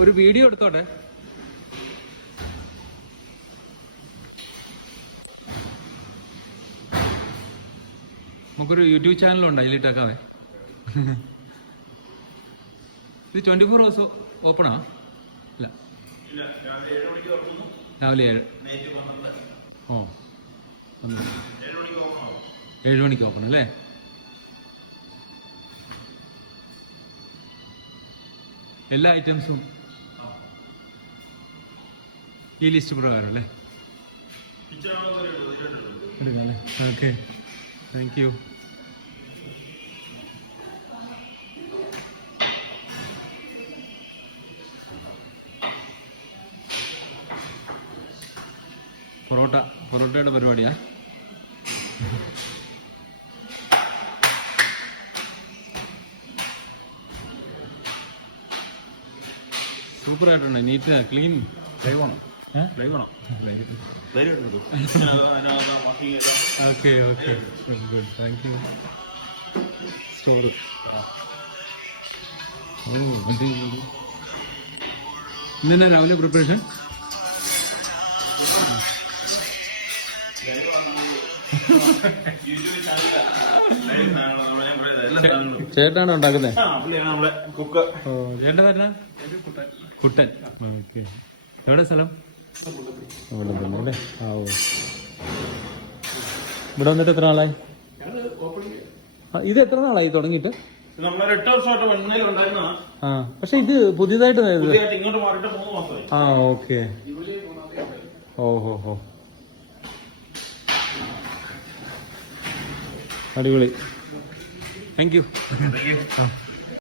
ഒരു വീഡിയോ എടുത്തോട്ടെ? നമുക്കൊരു യൂട്യൂബ് ചാനലുണ്ട് അതിലിട്ടേക്കാവേ ഇത് ട്വന്റി ഫോർ ഹവേഴ്സ് ഓപ്പണാ ഇല്ല. രാവിലെ ഏഴ്. ഓ. ഏഴ് മണിക്ക് ഓപ്പൺ അല്ലേ? എല്ലാ ഐറ്റംസും ഈ ലിസ്റ്റ് പ്രകാരം അല്ലേ ഓക്കെ. Thank you parotta. പൊറോട്ടയുടെ പരിപാടിയാ. സൂപ്പറായിട്ടുണ്ട്. Neat clean. Live okay okay. Good thank you store ഓ ഇന്നെന്നാ രാവിലെ പ്രിപ്പറേഷൻ ചേട്ടാണോ ഉണ്ടാക്കുന്നത് ചേട്ടൻ വരുന്ന കുട്ടൻ. ഓക്കെ. എവിടെ സ്ഥലം? ഇവിടെ തന്നെ അല്ലേ? ആ ഓ. ഇവിടെ വന്നിട്ട് എത്ര നാളായി? ഇത് എത്ര നാളായി തുടങ്ങിയിട്ട്? ആ പക്ഷെ ഇത് പുതിയതായിട്ട് ആ ഓക്കെ. ഓഹോ ഹോ അടിപൊളി. താങ്ക് യു ആ.